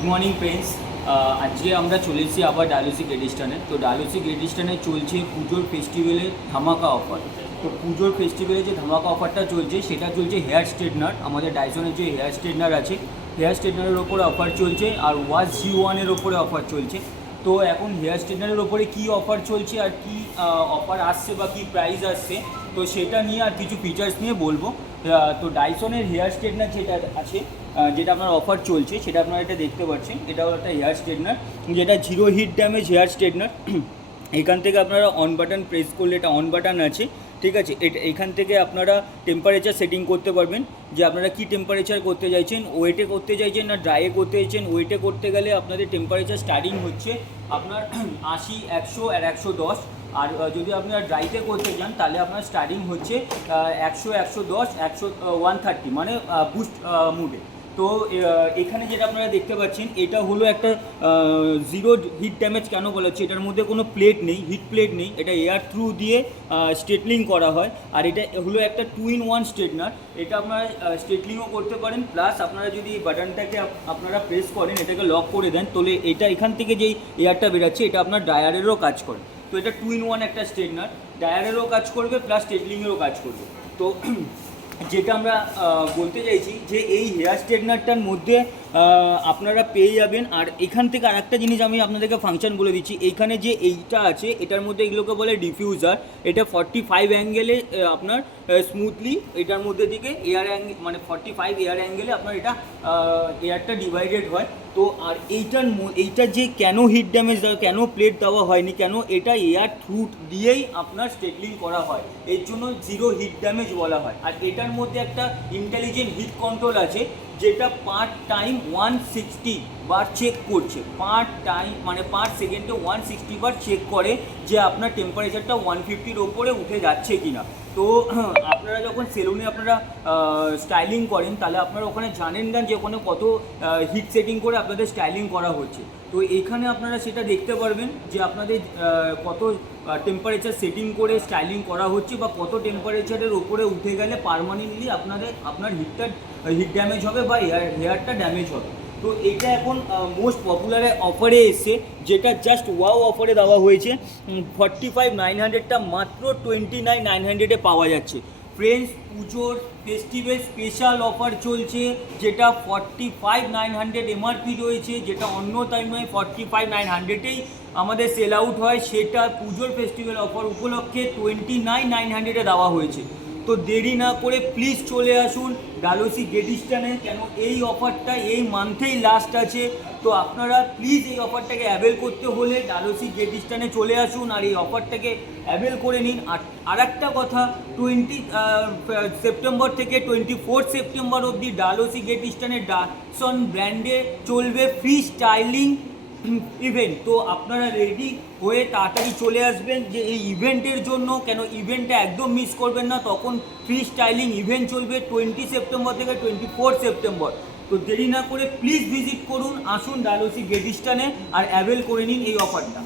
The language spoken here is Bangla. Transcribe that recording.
Good morning friends. আজকে আমরা চলে এসেছি আবার ডায়ালসি গ্রেডিস্টানে। তো ডায়ালসি গ্রেডিস্টানে চলছে পুজোর ফেস্টিভ্যালের ধামাকা অফার। তো পুজোর ফেস্টিভ্যালে যে ধামাকা অফারটা চলছে সেটা চলছে হেয়ার স্ট্রেটনার। আমাদের ডাইসনের যে হেয়ার স্ট্রেটনার আছে, হেয়ার স্ট্রেটনারের ওপরে অফার চলছে, আর ওয়াশ G1-এর ওপরে অফার চলছে। তো এখন হেয়ার স্ট্রেটনারের ওপরে কী অফার চলছে আর কি অফার আসছে বা কী প্রাইস আসছে, তো সেটা নিয়ে আর কিছু ফিচার্স নিয়ে বলবো। তো ডাইসনের হেয়ার স্ট্রেটনার যেটা আছে, যেটা আপনার অফার চলছে, সেটা আপনারা এটা দেখতে পাচ্ছেন। এটাও একটা হেয়ার স্ট্রেটনার, যেটা zero heat damage hair straightener. এখান থেকে আপনারা অন বাটন প্রেস করলে, এটা অন বাটন আছে, ঠিক আছে। এখান থেকে আপনারা টেম্পারেচার সেটিং করতে পারবেন, যে আপনারা কি টেম্পারেচার করতে চাইছেন, ওয়েটে করতে চাইছেন না ড্রাইয়ে করতে চাইছেন। ওয়েটে করতে গেলে আপনাদের টেম্পারেচার স্টার্টিং হচ্ছে আপনার 80, 100 আর 110। আর যদি আপনারা ড্রাইতে করতে চান তাহলে আপনার স্টার্টিং হচ্ছে 100, 110, 130, মানে বুস্ট মুডে। তো এখানে যেটা আপনারা দেখতে পাচ্ছেন, এটা হলো একটা জিরো হিট ড্যামেজ। কেন বলা হচ্ছে? এটার মধ্যে কোনো প্লেট নেই, হিট প্লেট নেই, এটা এয়ার থ্রু দিয়ে স্ট্রেটলিং করা হয়। আর এটা হলো একটা 2-in-1 স্ট্রেটনার। এটা আপনারা স্ট্রেটলিংও করতে পারেন, প্লাস আপনারা যদি বাটনটাকে আপনারা প্রেস করেন, এটাকে লক করে দেন, তাহলে এটা এখান থেকে যেই এয়ারটা বেরাচ্ছে, এটা আপনার ড্রায়ারেরও কাজ করে। তো এটা 2-in-1 একটা স্ট্রেটনার, ড্রায়ারেরও কাজ করবে প্লাস স্ট্রেটলিংয়েরও কাজ করবে। তো যেটা আমরা বলতে চাইছি যে এই হেয়ার স্ট্রেটনারটার মধ্যে আপনারা পেয়ে যাবেন। আর এখান থেকে আরেকটা জিনিস আমি আপনাদেরকে ফাংশন বলে দিচ্ছি। এইখানে যে এইটা আছে, এটার মধ্যে এগুলোকে বলে ডিফিউজার। এটা 45 অ্যাঙ্গেলে আপনার স্মুথলি এটার মধ্যে দিকে এয়ার মানে 45 এয়ার অ্যাঙ্গেলে আপনার এটা এয়ারটা ডিভাইডেড হয়। তো আর এইটার যে কেন হিট ড্যামেজ দেওয়া, কেন প্লেট দেওয়া হয়নি, কেন এটা এয়ার থ্রু দিয়েই আপনার স্ট্রেটলিং করা হয়, এর জন্য জিরো হিট ড্যামেজ বলা হয়। আর এটার মধ্যে একটা ইন্টেলিজেন্ট হিট কন্ট্রোল আছে, যেটা পার টাইম 160 বার চেক করছে। পার টাইম মানে পার সেকেন্ডে 160 বার চেক করে যে আপনার টেম্পারেচারটা 150-র ওপরে উঠে যাচ্ছে কিনা। তো আপনারা যখন সেলুনে আপনারা স্টাইলিং করেন, তাহলে আপনারা ওখানে জানেন না যে ওখানে কত হিট সেটিং করে আপনাদের স্টাইলিং করা হচ্ছে। তো এখানে আপনারা সেটা দেখতে পারবেন যে আপনাদের কত টেম্পারেচার সেটিং করে স্টাইলিং করা হচ্ছে, বা কত টেম্পারেচারের ওপরে উঠে গেলে পার্মানেন্টলি আপনার হিট ড্যামেজ হবে বা হেয়ারটা ড্যামেজ হবে। তো এটা এখন মোস্ট পপুলার অফারে এসছে, যেটা জাস্ট ওয়াও অফারে দেওয়া হয়েছে। 45,900টা মাত্র 29,900-এ পাওয়া যাচ্ছে। ফ্রেন্ডস, পুজোর ফেস্টিভ্যাল স্পেশাল অফার চলছে, যেটা 45,900 এমআরপি রয়েছে, যেটা অন্য টাইমে 45,900-এই আমাদের সেল আউট হয়। সেটা পুজোর ফেস্টিভ্যাল অফার উপলক্ষে 29,900-এ দেওয়া হয়েছে। তো দেরি না করে প্লিজ চলে আসুন ডায়ালসি গ্রেডিস্টানে, কেন এই অফারটা এই মান্থেই লাস্ট আছে। তো আপনারা প্লিজ এই অফারটাকে অ্যাভেল করতে হলে ডায়ালসি গ্রেডিস্টানে চলে আসুন আর এই অফারটাকে অ্যাভেল করে নিন। আর একটা কথা, 20 সেপ্টেম্বর থেকে 24 সেপ্টেম্বর অবধি ডায়ালসি গ্রেডিস্টানে ডাটসন ব্র্যান্ডে চলবে ফ্রি স্টাইলিং ইভেন্ট। তো আপনারা রেডি হয়ে তাড়াতাড়ি চলে আসবেন যে এই ইভেন্টের জন্য, কেন ইভেন্টটা একদম মিস করবেন না। তখন ফ্রি স্টাইলিং ইভেন্ট চলবে 20 সেপ্টেম্বর থেকে 24 সেপ্টেম্বর। তো দেরি না করে প্লিজ ভিজিট করুন, আসুন ডায়ালসি গ্রেডিস্টানে আর অ্যাভেল করে নিন এই অফারটা।